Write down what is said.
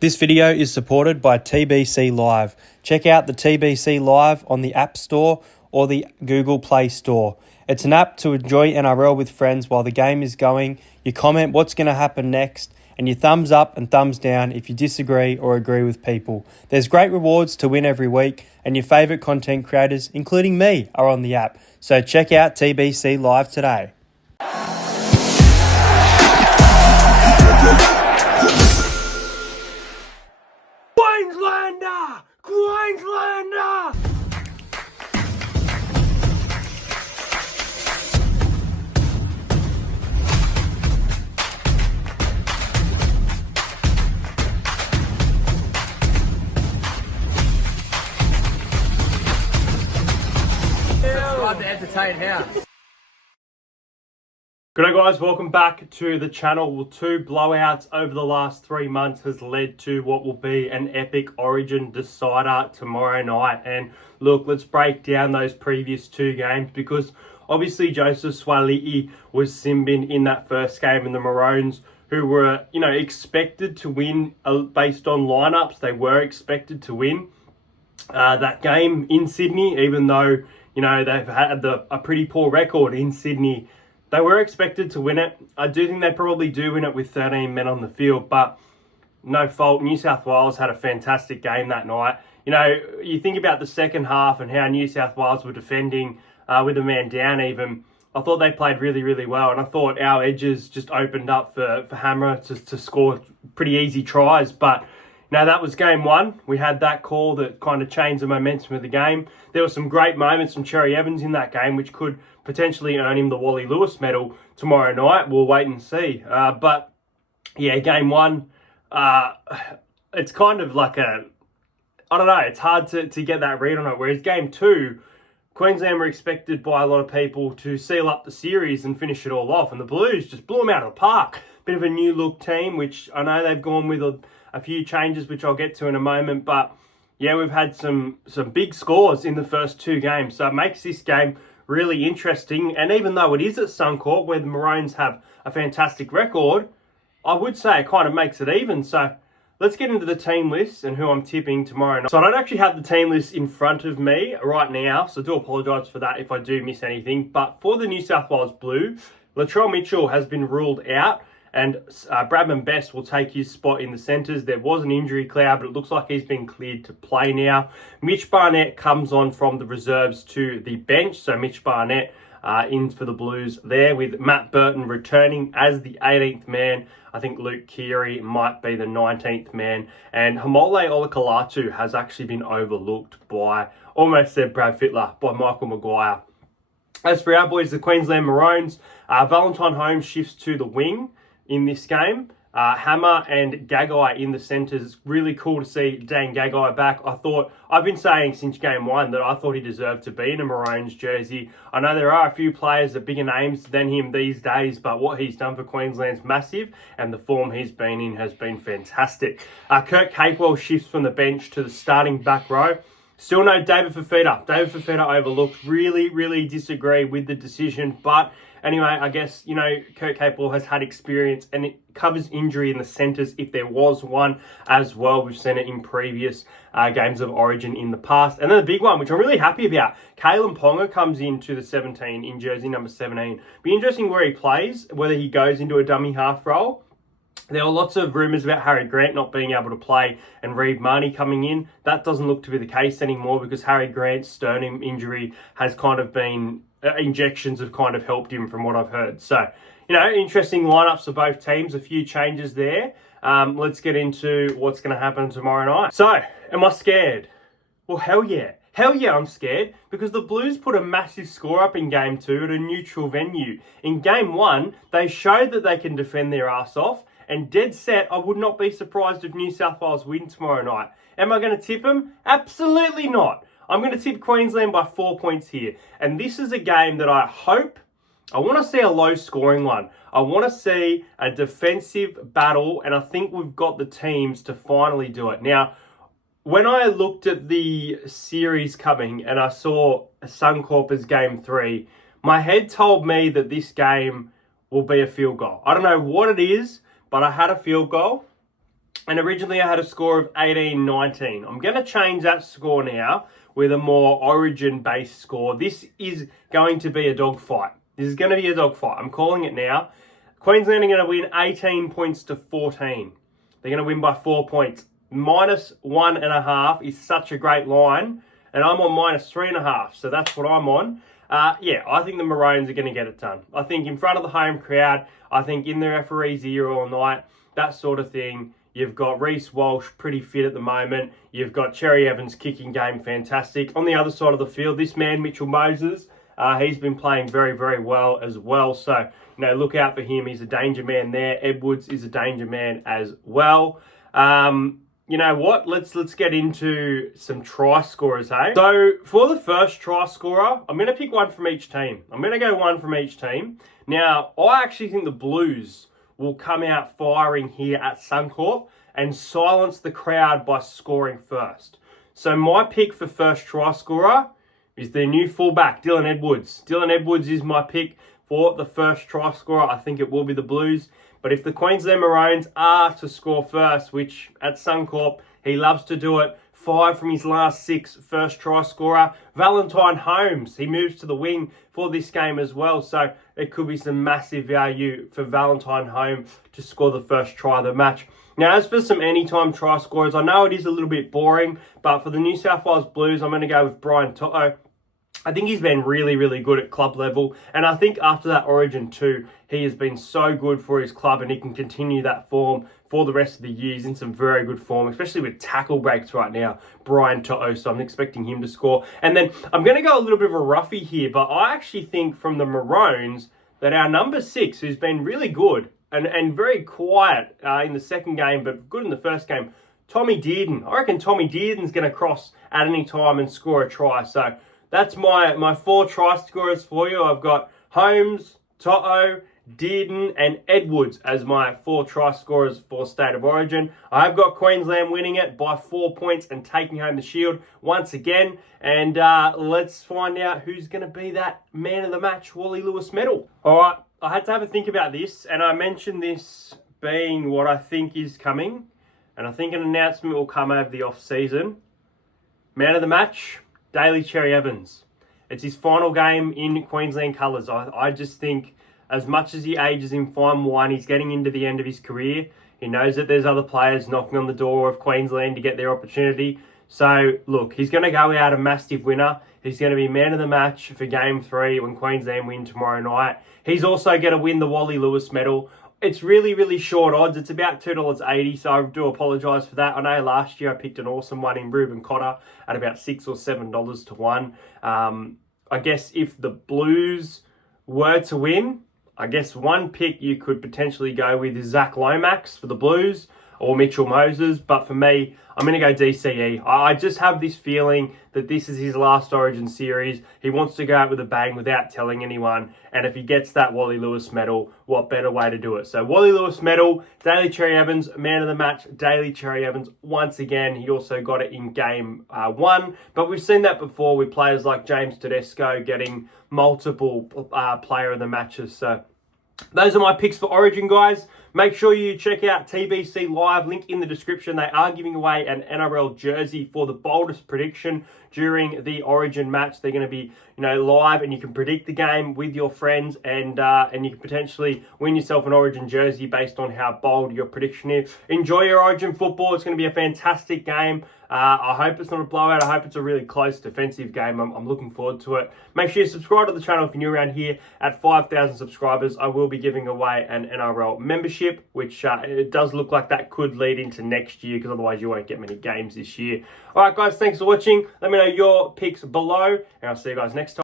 This video is supported by TBC Live. Check out the TBC Live on the App Store or the Google Play Store. It's an app to enjoy NRL with friends while the game is going. You comment what's going to happen next, and you thumbs up and thumbs down if you disagree or agree with people. There's great rewards to win every week, and your favourite content creators, including me, are on the app. So check out TBC Live today. Queenslander! Subscribe to Entertain House. G'day guys, welcome back to the channel. Well, 2 blowouts over the last 3 months has led to what will be an epic Origin decider tomorrow night. And look, let's break down those previous 2 games because obviously Joseph Suaalii was Simbin in that first game, and the Maroons, who were, expected to win based on lineups, they were expected to win that game in Sydney, even though, they've had a pretty poor record in Sydney. They were expected to win it. I do think they probably do win it with 13 men on the field, but no fault. New South Wales had a fantastic game that night. You think about the second half and how New South Wales were defending with a man down even. I thought they played really, really well, and I thought our edges just opened up for Hammer to score pretty easy tries, but that was game 1. We had that call that kind of changed the momentum of the game. There were some great moments from Cherry Evans in that game, which could potentially earn him the Wally Lewis medal tomorrow night. We'll wait and see. But yeah, game 1, it's kind of like I don't know, it's hard to get that read on it. Whereas game 2, Queensland were expected by a lot of people to seal up the series and finish it all off. And the Blues just blew them out of the park. Bit of a new look team, which I know they've gone with a few changes, which I'll get to in a moment. But yeah, we've had some big scores in the first 2 games. So it makes this game really interesting. And even though it is at Suncorp, where the Maroons have a fantastic record, I would say it kind of makes it even. So let's get into the team list and who I'm tipping tomorrow night. So I don't actually have the team list in front of me right now, so I do apologise for that if I do miss anything. But for the New South Wales Blue, Latrell Mitchell has been ruled out, and Bradman Best will take his spot in the centres. There was an injury cloud, but it looks like he's been cleared to play now. Mitch Barnett comes on from the reserves to the bench. So Mitch Barnett in for the Blues there, with Matt Burton returning as the 18th man. I think Luke Keary might be the 19th man. And Haumole Olakau'atu has actually been overlooked by, almost said Brad Fittler, by Michael Maguire. As for our boys, the Queensland Maroons, Valentine Holmes shifts to the wing in this game. Hammer and Gagai in the centres. Really cool to see Dan Gagai back. I've been saying since game 1 that I thought he deserved to be in a Maroons jersey. I know there are a few players that are bigger names than him these days, but what he's done for Queensland's massive, and the form he's been in has been fantastic. Kurt Capewell shifts from the bench to the starting back row. Still no David Fifita. David Fifita overlooked. Really, really disagree with the decision. But anyway, I guess, Kurt Capewell has had experience, and it covers injury in the centres if there was one as well. We've seen it in previous games of Origin in the past. And then the big one, which I'm really happy about, Kalen Ponga comes into the 17 in jersey number 17. Be interesting where he plays, whether he goes into a dummy half role. There were lots of rumours about Harry Grant not being able to play and Reid Marnie coming in. That doesn't look to be the case anymore because Harry Grant's sternum injury has kind of been, injections have kind of helped him from what I've heard. So, interesting lineups for both teams, a few changes there. Let's get into what's going to happen tomorrow night. So, am I scared? Well, hell yeah. Hell yeah, I'm scared, because the Blues put a massive score up in game 2 at a neutral venue. In game 1, they showed that they can defend their ass off, and dead set, I would not be surprised if New South Wales win tomorrow night. Am I going to tip them? Absolutely not. I'm going to tip Queensland by 4 points here. And this is a game that I want to see a low scoring one. I want to see a defensive battle, and I think we've got the teams to finally do it. Now, when I looked at the series coming and I saw Suncorp as game 3, my head told me that this game will be a field goal. I don't know what it is, but I had a field goal. And originally I had a score of 18-19. I'm going to change that score now with a more origin-based score. This is going to be a dogfight. This is going to be a dogfight. I'm calling it now. Queensland are going to win 18 points to 14. They're going to win by 4 points. -1.5 is such a great line. And I'm on -3.5. So that's what I'm on. Yeah, I think the Maroons are going to get it done. I think in front of the home crowd, I think in the referee's ear all night, that sort of thing. You've got Reece Walsh pretty fit at the moment. You've got Cherry Evans kicking game fantastic. On the other side of the field, this man, Mitchell Moses, he's been playing very, very well as well. So, look out for him. He's a danger man there. Edwards is a danger man as well. You know what? Let's get into some try scorers, hey? So, for the first try scorer, I'm going to pick one from each team. I'm going to go one from each team. Now, I actually think the Blues will come out firing here at Suncorp and silence the crowd by scoring first. So my pick for first try scorer is their new fullback, Dylan Edwards. Dylan Edwards is my pick for the first try scorer. I think it will be the Blues. But if the Queensland Maroons are to score first, which at Suncorp, he loves to do it, 5 from his last 6 first try scorer. Valentine Holmes, he moves to the wing for this game as well. So it could be some massive value for Valentine Holmes to score the first try of the match. Now, as for some anytime try scorers, I know it is a little bit boring, but for the New South Wales Blues, I'm going to go with Brian To'o. I think he's been really, really good at club level. And I think after that Origin 2, he has been so good for his club and he can continue that form for the rest of the year. He's in some very good form, especially with tackle breaks right now, Brian To'o. So I'm expecting him to score. And then I'm going to go a little bit of a roughie here, but I actually think from the Maroons that our number 6, who's been really good and very quiet in the second game, but good in the first game, Tommy Dearden. I reckon Tommy Dearden's going to cross at any time and score a try. So that's my 4 try scorers for you. I've got Holmes, To'o, Dearden and Edwards as my 4 try scorers for State of Origin. I've got Queensland winning it by 4 points and taking home the shield once again. And let's find out who's going to be that man of the match, Wally Lewis medal. All right, I had to have a think about this, and I mentioned this being what I think is coming. And I think an announcement will come over the off-season. Man of the match, Daly Cherry Evans. It's his final game in Queensland colours. I just think as much as he ages in fine wine, he's getting into the end of his career. He knows that there's other players knocking on the door of Queensland to get their opportunity. So, look, he's going to go out a massive winner. He's going to be man of the match for Game 3 when Queensland win tomorrow night. He's also going to win the Wally Lewis medal. It's really, really short odds. It's about $2.80, so I do apologise for that. I know last year I picked an awesome one in Reuben Cotter at about $6 or $7 to 1. I guess if the Blues were to win, I guess one pick you could potentially go with is Zach Lomax for the Blues or Mitchell Moses. But for me, I'm going to go DCE. I just have this feeling that this is his last Origin series. He wants to go out with a bang without telling anyone. And if he gets that Wally Lewis medal, what better way to do it? So Wally Lewis medal, Daly Cherry Evans, man of the match, Daly Cherry Evans. Once again, he also got it in game 1. But we've seen that before with players like James Tedesco getting multiple player of the matches. So those are my picks for Origin, guys. Make sure you check out TBC Live, link in the description. They are giving away an NRL jersey for the boldest prediction during the Origin match. They're going to be, live, and you can predict the game with your friends, and you can potentially win yourself an Origin jersey based on how bold your prediction is. Enjoy your Origin football. It's going to be a fantastic game. I hope it's not a blowout. I hope it's a really close defensive game. I'm looking forward to it. Make sure you subscribe to the channel if you're new around here. At 5,000 subscribers, I will be giving away an NRL membership, which it does look like that could lead into next year, because otherwise you won't get many games this year. All right, guys, thanks for watching. Let me know your picks below, and I'll see you guys next time.